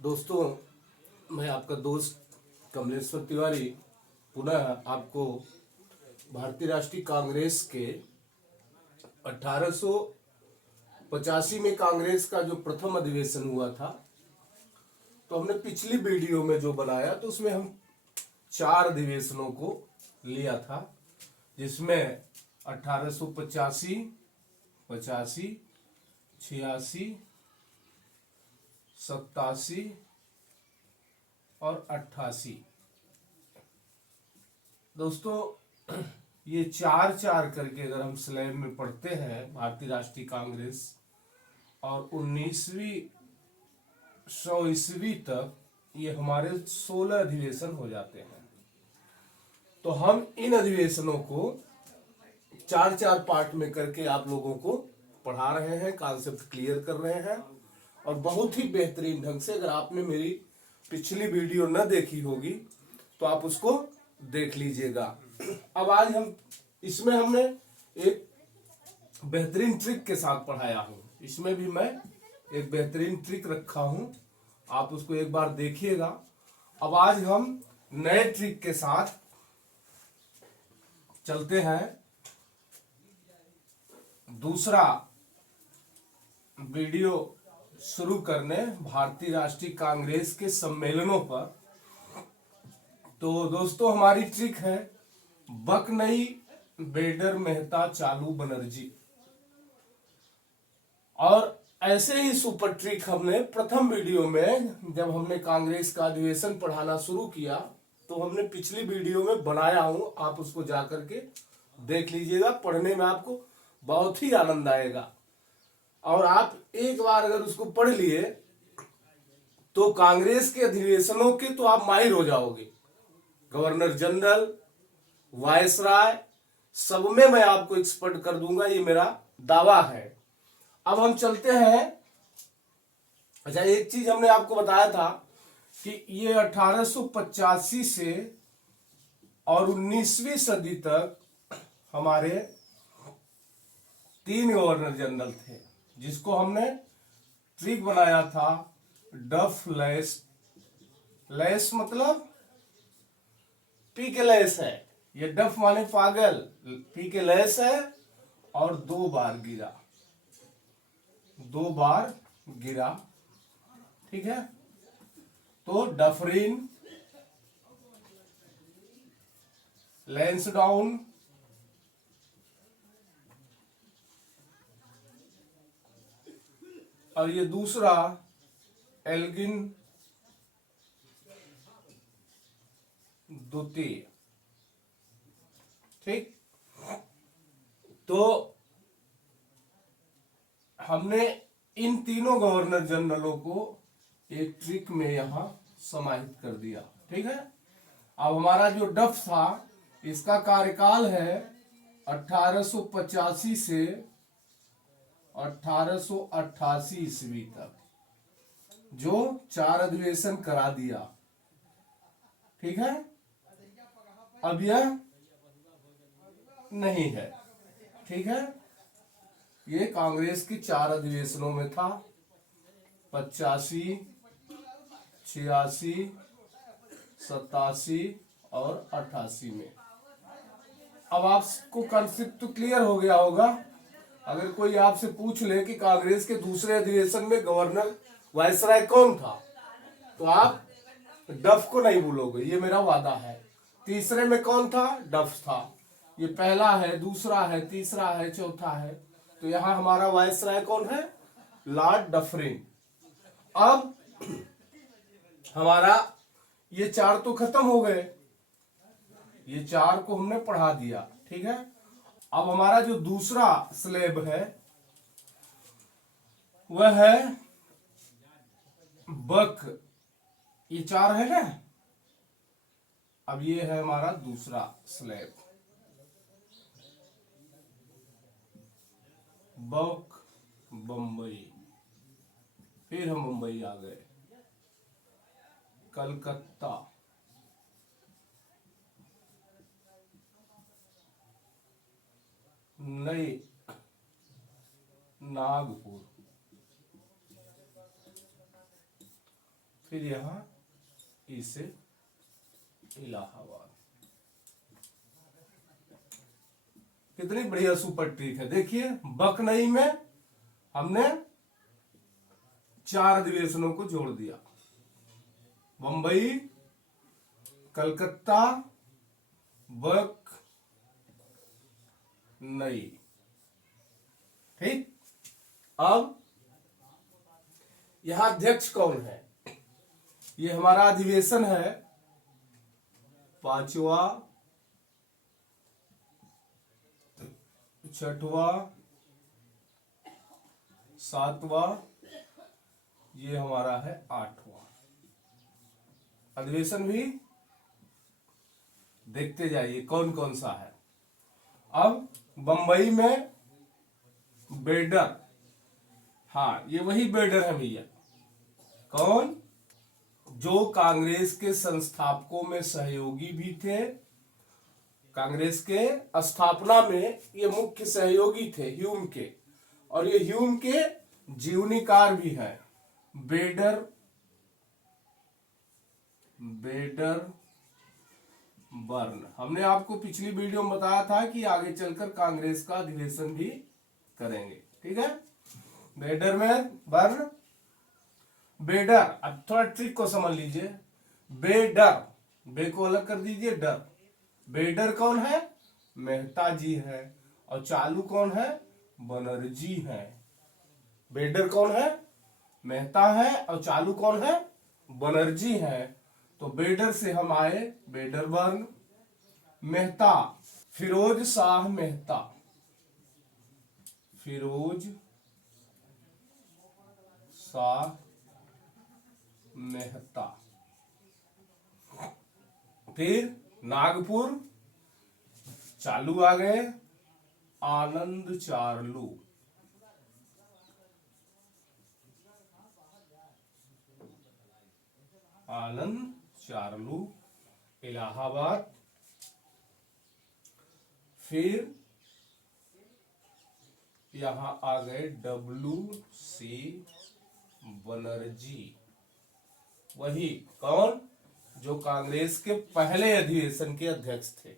दोस्तों, मैं आपका दोस्त कमलेश्वर तिवारी पुनः आपको भारतीय राष्ट्रीय कांग्रेस के 1885 में कांग्रेस का जो प्रथम अधिवेशन हुआ था, तो हमने पिछली वीडियो में जो बनाया तो उसमें हम 4 अधिवेशनों को लिया था, जिसमें 1885, 85, 86, 87 और 88। दोस्तों, ये 4-4 करके अगर हम स्लैब में पढ़ते हैं भारतीय राष्ट्रीय कांग्रेस, और 19वीं सौ ईस्वी तक ये हमारे 16 अधिवेशन हो जाते हैं। तो हम इन अधिवेशनों को 4-4 पार्ट में करके आप लोगों को पढ़ा रहे हैं, कॉन्सेप्ट क्लियर कर रहे हैं, और बहुत ही बेहतरीन ढंग से। अगर आपने मेरी पिछली वीडियो न देखी होगी तो आप उसको देख लीजिएगा। अब आज हम इसमें हमने एक बेहतरीन ट्रिक के साथ पढ़ाया हूं, इसमें भी मैं एक बेहतरीन ट्रिक रखा हूं, आप उसको एक बार देखिएगा। अब आज हम नए ट्रिक के साथ चलते हैं दूसरा वीडियो शुरू करने भारतीय राष्ट्रीय कांग्रेस के सम्मेलनों पर। तो दोस्तों, हमारी ट्रिक है बकनई, बेडर, मेहता, चालू, बनर्जी। और ऐसे ही सुपर ट्रिक हमने प्रथम वीडियो में, जब हमने कांग्रेस का अधिवेशन पढ़ाना शुरू किया, तो हमने पिछली वीडियो में बनाया हूं, आप उसको जाकर के देख लीजिएगा। पढ़ने में आपको बहुत ही आनंद आएगा, और आप एक बार अगर उसको पढ़ लिए तो कांग्रेस के अधिवेशनों के तो आप माहिर हो जाओगे। गवर्नर जनरल, वायसराय, सब में मैं आपको एक्सपर्ट कर दूंगा, ये मेरा दावा है। अब हम चलते हैं। अच्छा, एक चीज हमने आपको बताया था कि ये 1885 से और 19वीं सदी तक हमारे 3 गवर्नर जनरल थे, जिसको हमने ट्रिक बनाया था डफ लैस। लैस मतलब पी के लैस है, ये डफ माने पागल, पी के लैस है, और 2 बार गिरा, 2 बार गिरा, ठीक है। तो डफरिन, लैंसडाउन, और ये दूसरा एल्गिन द्वितीय, ठीक। तो हमने इन तीनों गवर्नर जनरलों को एक ट्रिक में यहां समाहित कर दिया, ठीक है। अब हमारा जो डफ था, इसका कार्यकाल है 1885 से 1888 ईस्वी तक, जो 4 अधिवेशन करा दिया, ठीक है। अब यह नहीं है, ठीक है। ये कांग्रेस की 4 अधिवेशनों में था, 85, 86, 87 और 88 में। अब आपको कंसेप्ट तो क्लियर हो गया होगा। अगर कोई आपसे पूछ ले कि कांग्रेस के दूसरे अधिवेशन में गवर्नर वायसराय कौन था, तो आप डफ को नहीं भूलोगे, ये मेरा वादा है। तीसरे में कौन था? डफ था। ये पहला है, दूसरा है, तीसरा है, चौथा है, तो यहां हमारा वायसराय कौन है? Lord Dufferin. अब हमारा ये 4 तो खत्म हो गए, ये 4 को हमने पढ़ा दिया, ठीक है। अब हमारा जो दूसरा स्लेब है वह है बक, ये 4 है ना। अब ये है हमारा दूसरा स्लेब, बक बंबई। फिर हम मुंबई आ गए, कलकत्ता, नई, नागपुर, फिर यहां ई से इलाहाबाद। कितनी बढ़िया सुपर ट्रिक है। देखिए बकनई में हमने 4 अधिवेशनों को जोड़ दिया, बंबई, कलकत्ता, बक नई। ठीक, अब यहां अध्यक्ष कौन है? ये हमारा अधिवेशन है 5वां, 6वां, 7वां, ये हमारा है 8वां अधिवेशन। भी देखते जाइए कौन कौन सा है। अब बंबई में बेडर, हाँ ये वही बेडर है भैया। कौन? जो कांग्रेस के संस्थापकों में सहयोगी भी थे, कांग्रेस के स्थापना में ये मुख्य सहयोगी थे ह्यूम के, और ये ह्यूम के जीवनीकार भी हैं। बेडर बर्न, हमने आपको पिछली वीडियो में बताया था कि आगे चलकर कांग्रेस का अधिवेशन भी करेंगे। ठीक है, बेडर में बर्न, बेडर। अब थोड़ा ट्रिक को समझ लीजिए। बेडर, बे को अलग कर दीजिए, डर। बेडर कौन है? मेहता जी है। और चालू कौन है? बनर्जी है। बेडर कौन है? मेहता है। और चालू कौन है? बनर्जी है। तो बेडर से हम आए बेडर बर्न। मेहता, फिरोज शाह मेहता, फिरोज शाह मेहता। फिर नागपुर, चालू आ गए आनंद चार्लू। आनंद चार्लू। इलाहाबाद, फिर यहां आ गए WC बनर्जी। वही कौन? जो कांग्रेस के पहले अधिवेशन के अध्यक्ष थे।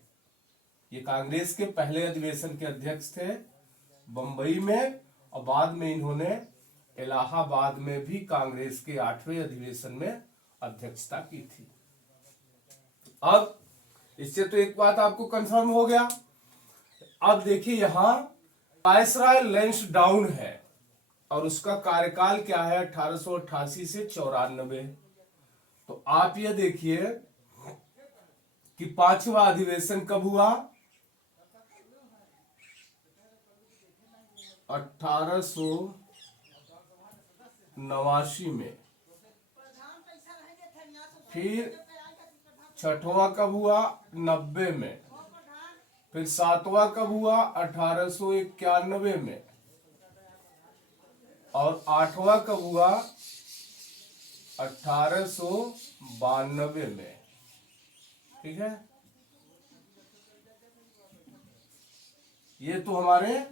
ये कांग्रेस के पहले अधिवेशन के अध्यक्ष थे बंबई में, और बाद में इन्होंने इलाहाबाद में भी कांग्रेस के 8वें अधिवेशन में अध्यक्षता की थी। अब इससे तो एक बात आपको कंफर्म हो गया। अब देखिए यहां वायसराय लैंसडाउन है और उसका कार्यकाल क्या है? 1888 से 94। तो आप ये देखिए कि 5वां अधिवेशन कब हुआ? 1889 में। फिर 6वां कब हुआ? 90 में। फिर 7वां कब हुआ? 1891 में। और 8वां कब हुआ? 1892 में। ठीक है, ये तो हमारे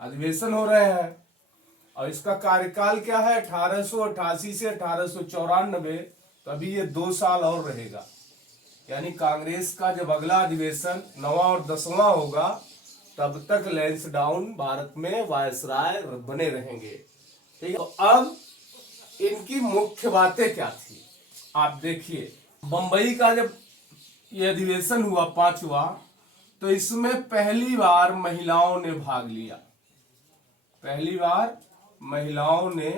अधिवेशन हो रहे हैं। और इसका कार्यकाल क्या है? 1888 से 1894। तो अभी ये 2 साल और रहेगा। यानी कांग्रेस का जब अगला अधिवेशन 9वां और 10वां होगा तब तक लैंसडाउन भारत में वायसराय बने रहेंगे। ठीक है, तो अब इनकी मुख्य बातें क्या थी आप देखिए। बंबई का जब ये अधिवेशन हुआ 5वां, तो इसमें पहली बार महिलाओं ने भाग लिया। पहली बार महिलाओं ने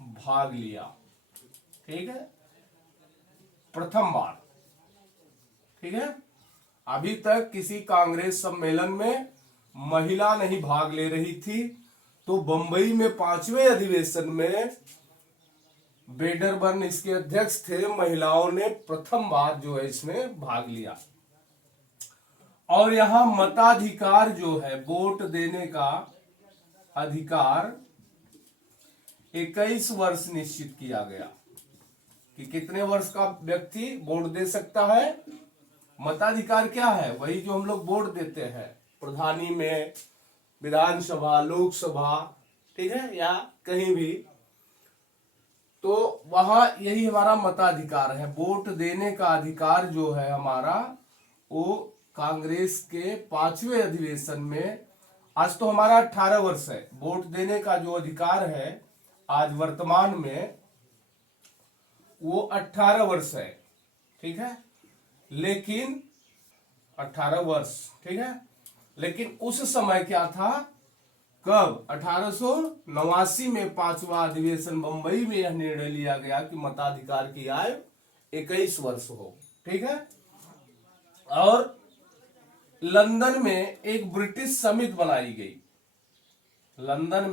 भाग लिया। ठीक है, प्रथम बार। ठीक है, अभी तक किसी कांग्रेस सम्मेलन में महिला नहीं भाग ले रही थी। तो बंबई में 5वें अधिवेशन में बेडरबर्न इसके अध्यक्ष थे। महिलाओं ने प्रथम बार जो है इसमें भाग लिया। और यहां मताधिकार जो है, वोट देने का अधिकार 21 वर्ष निश्चित किया गया कि कितने वर्ष का व्यक्ति वोट दे सकता है। मताधिकार क्या है? वही जो हम लोग वोट देते हैं प्रधानी में, विधानसभा, लोकसभा, ठीक है, या कहीं भी, तो वहां यही हमारा मताधिकार है। वोट देने का अधिकार जो है हमारा, वो कांग्रेस के 5वें अधिवेशन में, आज तो हमारा 18 वर्ष है, वोट देने का जो अधिकार है आज वर्तमान में वो 18 वर्ष है, ठीक है। लेकिन 18 वर्ष, ठीक है, लेकिन उस समय क्या था, कब, 1889 में 5वां अधिवेशन बंबई में यह निर्णय लिया गया कि मताधिकार की आयु 21 वर्ष हो, ठीक है। और लंदन में एक ब्रिटिश समिति बनाई गई, लंदन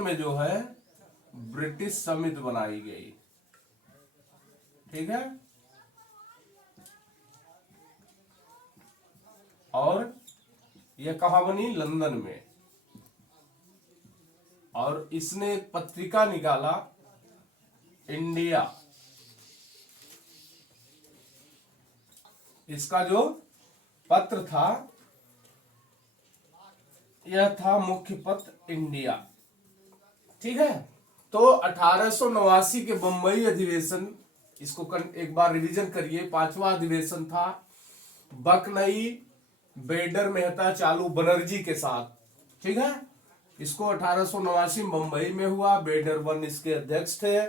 में जो है ब्रिटिश समिति बनाई गई, ठीक है। और यह कहां बनी, लंदन में। और इसने एक पत्रिका निकाला, इंडिया। इसका जो पत्र था, यह था मुख्य पत्र इंडिया, ठीक है। तो 1889 के बंबई अधिवेशन, इसको एक बार रिवीजन करिए। 5वां अधिवेशन था बकनई, बेडर मेहता, चालू बनर्जी के साथ, ठीक है। इसको 1889 में बंबई में हुआ। बेडर 1 इसके अध्यक्ष थे।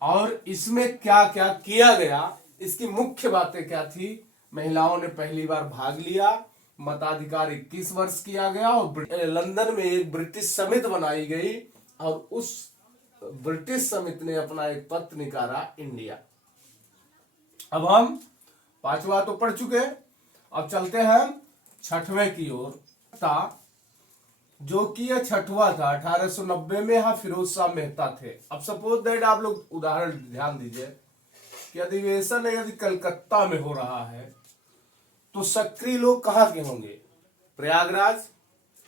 और इसमें क्या क्या किया गया, इसकी मुख्य बातें क्या थी, महिलाओं ने पहली बार भाग लिया, मताधिकार 21 वर्ष किया गया, और लंदन में एक ब्रिटिश समिति बनाई गई, और उस ब्रिटिश समिति ने अपना एक पत्र निकाला, इंडिया। अब हम 5वां तो पढ़ चुके, अब चलते हैं 6वें की ओर। था जो कि यह 6वां था, 1890 में यहां फिरोज शाह मेहता थे। अब सपोज दैट, आप लोग उदाहरण ध्यान दीजिए कि अधिवेशन यदि कलकत्ता में हो रहा है तो सक्रिय लोग कहां के होंगे, प्रयागराज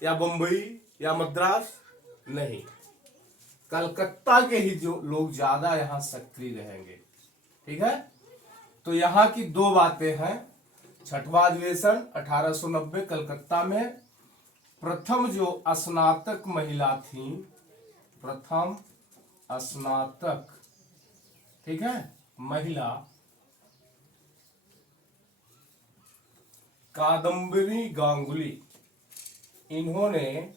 या बंबई या मद्रास? नहीं, कलकत्ता के ही जो लोग ज्यादा यहां सक्रिय रहेंगे, ठीक है। तो यहां की दो बातें हैं। 6वां अधिवेशन 1890 कलकत्ता में, प्रथम जो स्नातक महिला थी, प्रथम स्नातक, ठीक है, महिला कादम्बरी गांगुली, इन्होंने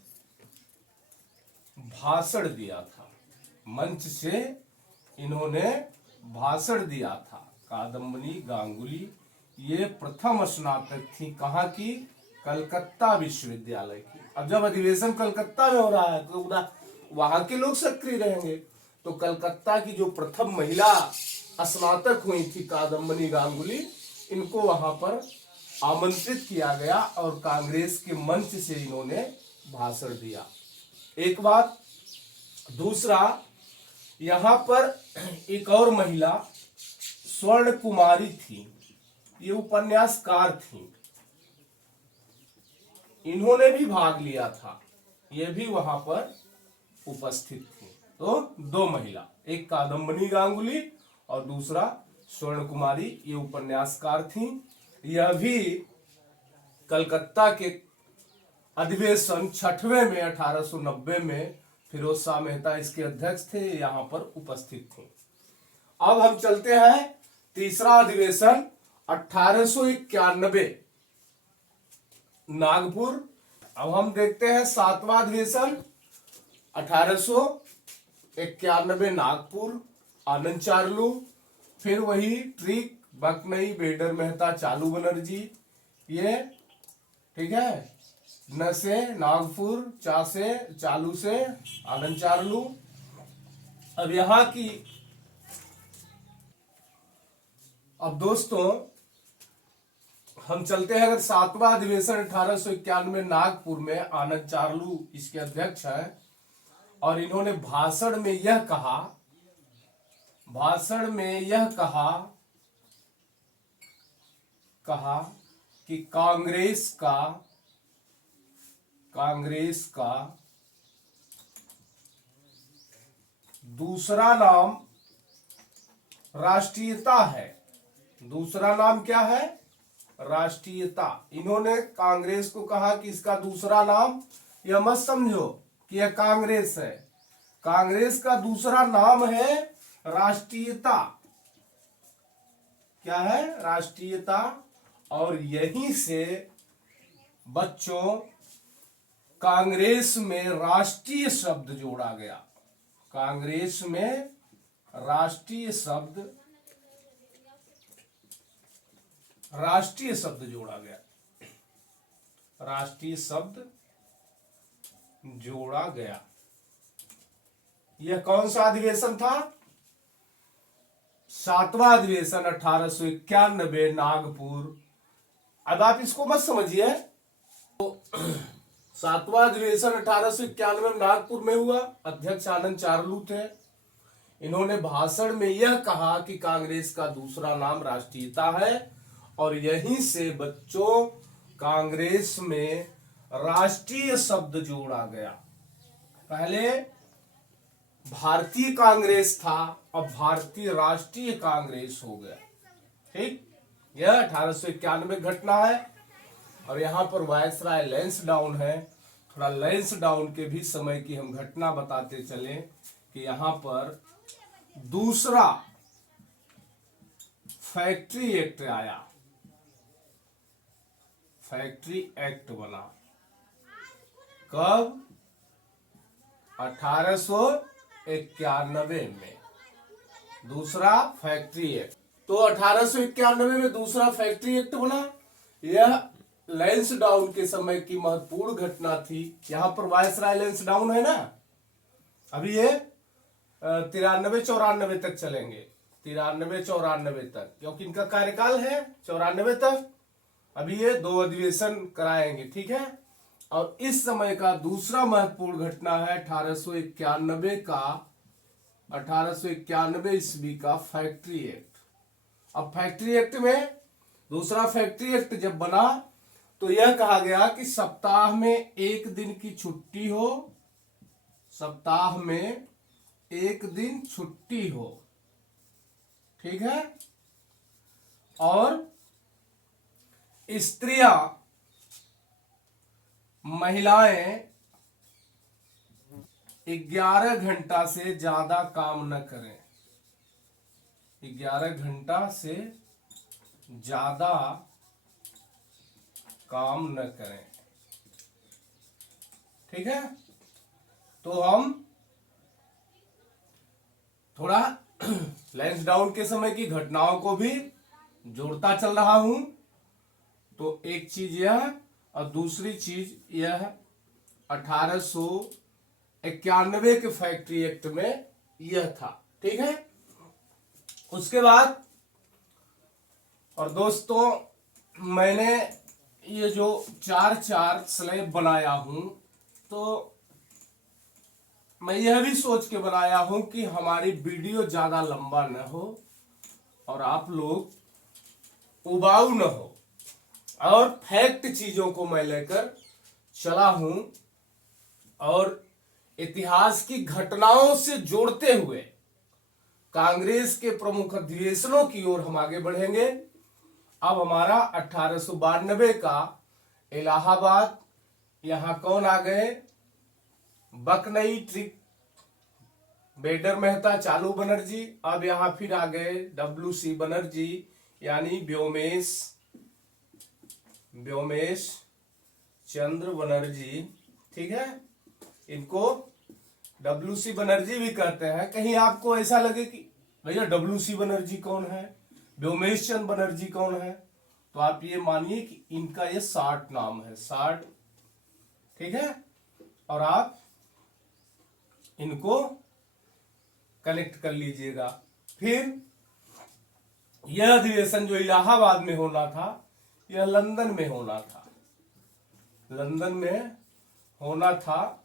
भाषण दिया था, मंच से इन्होंने भाषण दिया था। कादम्बरी गांगुली ये प्रथम स्नातक थी, कहाँ की, कलकत्ता विश्वविद्यालय की। अब जब अधिवेशन कलकत्ता में हो रहा है तो वहां के लोग सक्रिय रहेंगे। तो कलकत्ता की जो प्रथम महिला स्नातक हुई थी कादम्बरी गांगुली, इनको वहां पर आमंत्रित किया गया और कांग्रेस के मंच से इन्होंने भाषण दिया। एक बात। दूसरा, यहां पर एक और महिला स्वर्ण कुमारी थी, ये उपन्यासकार थी, इन्होंने भी भाग लिया था, ये भी वहां पर उपस्थित थी। तो दो महिला, एक कादम्बरी गांगुली और दूसरा स्वर्ण कुमारी, ये उपन्यासकार थी। यह भी कलकत्ता के अधिवेशन 6वें में 1890 में फिरोज शाह मेहता इसके अध्यक्ष थे, यहां पर उपस्थित थे। अब हम चलते हैं तीसरा अधिवेशन 1891 नागपुर। अब हम देखते हैं 7वां अधिवेशन 1891 नागपुर, आनंद चार्लू, फिर वही ट्रिक, बकनई, बेडर मेहता, चालू बनर्जी, ये, ठीक है, न से नागपुर, चा से चालू से आनंद चार्लू। अब यहां की, अब दोस्तों हम चलते हैं, अगर 7वां अधिवेशन 1891 नागपुर में, आनंद चार्लू इसके अध्यक्ष हैं, और इन्होंने भाषण में यह कहा, कि कांग्रेस का दूसरा नाम राष्ट्रीयता है। दूसरा नाम क्या है, राष्ट्रीयता। इन्होंने कांग्रेस को कहा कि इसका दूसरा नाम, यह मत समझो कि यह कांग्रेस है, कांग्रेस का दूसरा नाम है राष्ट्रीयता। क्या है? राष्ट्रीयता। और यहीं से बच्चों कांग्रेस में राष्ट्रीय शब्द जोड़ा गया। कांग्रेस में राष्ट्रीय शब्द जोड़ा गया। राष्ट्रीय शब्द जोड़ा गया। यह कौन सा अधिवेशन था? 7वां अधिवेशन 1891 नागपुर। अब आप इसको मत समझिए, तो 7वां अधिवेशन 1891 में नागपुर में हुआ। अध्यक्ष आनंद चारलू थे। इन्होंने भाषण में यह कहा कि कांग्रेस का दूसरा नाम राष्ट्रीयता है, और यहीं से बच्चों कांग्रेस में राष्ट्रीय शब्द जोड़ा गया। पहले भारतीय कांग्रेस था, अब भारतीय राष्ट्रीय कांग्रेस हो गया। ठीक, यह 1891 घटना है। और यहां पर वायसराय लैंसडाउन है। थोड़ा लैंसडाउन के भी समय की हम घटना बताते चले कि यहां पर दूसरा फैक्ट्री एक्ट आया। फैक्ट्री एक्ट बना कब? 1891 में दूसरा फैक्ट्री एक्ट। तो 1891 में दूसरा फैक्ट्री एक्ट बना। यह लैंसडाउन के समय की महत्वपूर्ण घटना थी। यहां पर वायसराय लैंसडाउन है ना। अभी ये 93-94 तक चलेंगे, 93-94 तक, क्योंकि इनका कार्यकाल है 94 तक। अभी ये 2 अधिवेशन कराएंगे, ठीक है। और इस समय का दूसरा महत्वपूर्ण घटना है 1891 ईस्वी का फैक्ट्री एक्ट। अब फैक्ट्री एक्ट में, दूसरा फैक्ट्री एक्ट जब बना तो यह कहा गया कि सप्ताह में 1 दिन की छुट्टी हो, सप्ताह में 1 दिन छुट्टी हो, ठीक है। और स्त्रियां, महिलाएं 11 घंटा से ज्यादा काम न करें। 11 घंटा से ज्यादा काम न करें, ठीक है। तो हम थोड़ा लैंसडाउन के समय की घटनाओं को भी जोड़ता चल रहा हूं। तो एक चीज यह, और दूसरी चीज यह 1891 के फैक्ट्री एक्ट में यह था, ठीक है। उसके बाद, और दोस्तों, मैंने ये जो 4 स्लैब बनाया हूं, तो मैं यह भी सोच के बनाया हूं कि हमारी वीडियो ज्यादा लंबा न हो और आप लोग उबाऊ न हो, और फैक्ट चीजों को मैं लेकर चला हूं, और इतिहास की घटनाओं से जोड़ते हुए कांग्रेस के प्रमुख अधिवेशनों की ओर हम आगे बढ़ेंगे। अब हमारा 1892 का इलाहाबाद, यहां कौन आ गए? बकनई, ट्रिक, बेडर मेहता, चालू बनर्जी। अब यहां फिर आ गए WC बनर्जी, यानी व्योमेश चंद्र बनर्जी, ठीक है। इनको WC बनर्जी भी कहते हैं। कहीं आपको ऐसा लगे कि भैया WC बनर्जी कौन है, व्योमेश चंद्र बनर्जी कौन है, तो आप ये मानिए कि इनका ये शार्ट नाम है, शार्ट, ठीक है। और आप इनको कनेक्ट कर लीजिएगा। फिर यह अधिवेशन जो इलाहाबाद में होना था, यह लंदन में होना था, लंदन में होना था,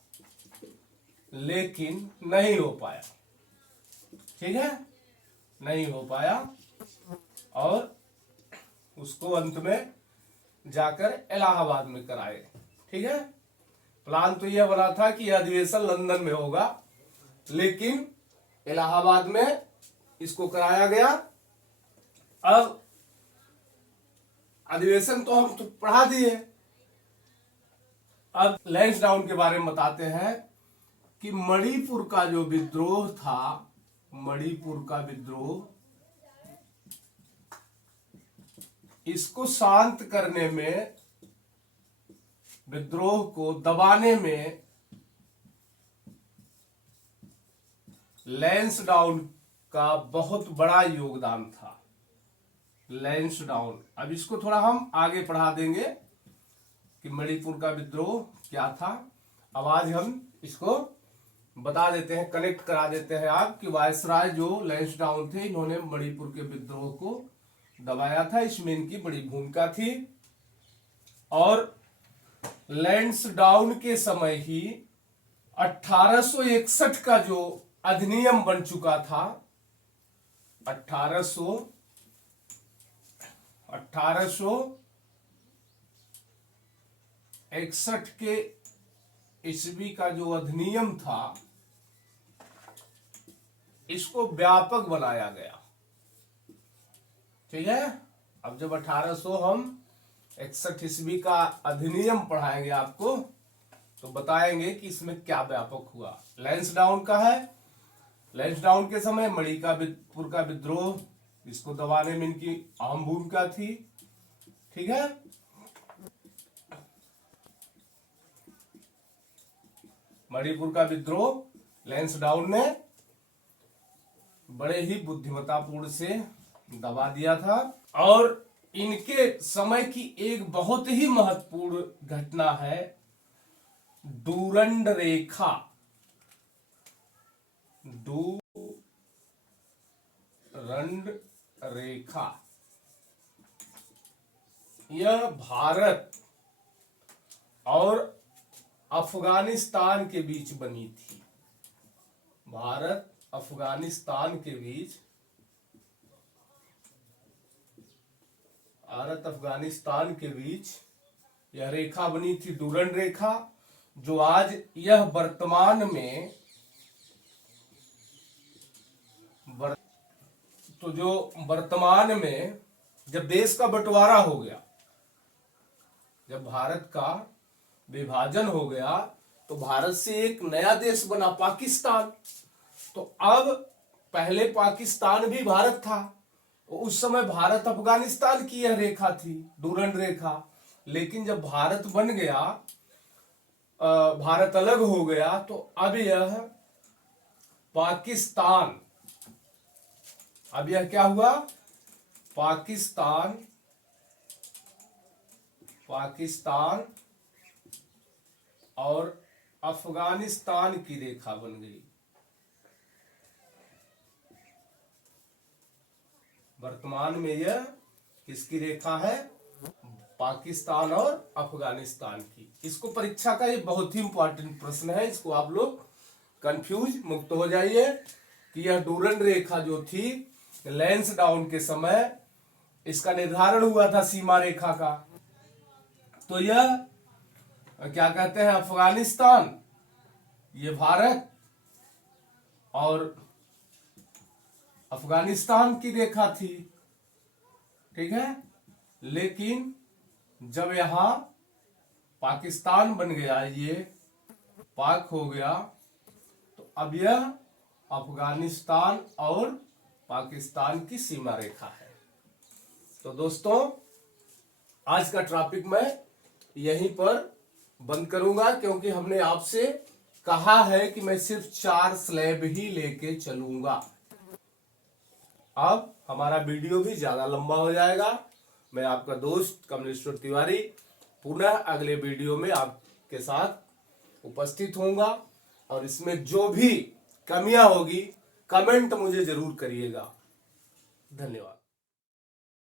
लेकिन नहीं हो पाया, ठीक है, नहीं हो पाया। और उसको अंत में जाकर इलाहाबाद में कराए, ठीक है। प्लान तो यह बना था कि यह अधिवेशन लंदन में होगा, लेकिन इलाहाबाद में इसको कराया गया। अब अधिवेशन तो हम तो पढ़ा दिए। अब लैंसडाउन के बारे में बताते हैं कि मणिपुर का जो विद्रोह था, मणिपुर का विद्रोह, इसको शांत करने में, विद्रोह को दबाने में लैंसडाउन का बहुत बड़ा योगदान था। लैंसडाउन, अब इसको थोड़ा हम आगे पढ़ा देंगे कि मणिपुर का विद्रोह क्या था। अब आज हम इसको बता देते हैं, कनेक्ट करा देते हैं आप कि वायसराय जो लैंसडाउन थे, इन्होंने मणिपुर के विद्रोह को दबाया था, इसमें इनकी बड़ी भूमिका थी। और लैंसडाउन के समय ही 1861 का जो अधिनियम बन चुका था, 1861 के ईस्वी का जो अधिनियम था, इसको व्यापक बनाया गया। ठीक है। अब जब 1861 ईस्वी का अधिनियम पढ़ाएंगे आपको, तो बताएंगे कि इसमें क्या व्यापक हुआ। लैंसडाउन का है, लैंसडाउन के समय मणिपुर का विद्रोह, इसको दबाने में इनकी अहम भूमिका थी। ठीक है। मणिपुर का विद्रोह लैंसडाउन ने बड़े ही बुद्धिमत्तापूर्ण से दबा दिया था। और इनके समय की एक बहुत ही महत्वपूर्ण घटना है डूरंड रेखा। डूरंड रेखा, यह भारत और अफगानिस्तान के बीच बनी थी। भारत अफगानिस्तान के बीच, भारत अफगानिस्तान के बीच यह रेखा बनी थी, डूरंड रेखा, जो आज यह वर्तमान में, तो जो वर्तमान में जब देश का बंटवारा हो गया, जब भारत का विभाजन हो गया, तो भारत से एक नया देश बना पाकिस्तान। तो अब पहले पाकिस्तान भी भारत था, उस समय भारत अफगानिस्तान की यह रेखा थी, डूरंड रेखा। लेकिन जब भारत बन गया, भारत अलग हो गया, तो अब यह पाकिस्तान, अब यह क्या हुआ, पाकिस्तान और अफगानिस्तान की रेखा बन गई। वर्तमान में यह किसकी रेखा है, पाकिस्तान और अफगानिस्तान की। इसको परीक्षा का ये बहुत ही इंपॉर्टेंट प्रश्न है, इसको आप लोग कंफ्यूज मुक्त हो जाइए कि यह डूरंड रेखा जो थी लैंसडाउन के समय, इसका निर्धारण हुआ था सीमा रेखा का। तो यह क्या कहते हैं, अफगानिस्तान, ये भारत और अफगानिस्तान की रेखा थी। ठीक है। लेकिन जब यहां पाकिस्तान बन गया, ये पाक हो गया, तो अब यह अफगानिस्तान और पाकिस्तान की सीमा रेखा है। तो दोस्तों, आज का टॉपिक मैं यहीं पर बंद करूंगा, क्योंकि हमने आपसे कहा है कि मैं सिर्फ 4 स्लैब ही लेके चलूंगा। अब हमारा वीडियो भी ज्यादा लंबा हो जाएगा। मैं आपका दोस्त कमलेश्वर तिवारी पुनः अगले वीडियो में आपके साथ उपस्थित होऊंगा, और इसमें जो भी कमियां होगी कमेंट मुझे जरूर करिएगा। धन्यवाद।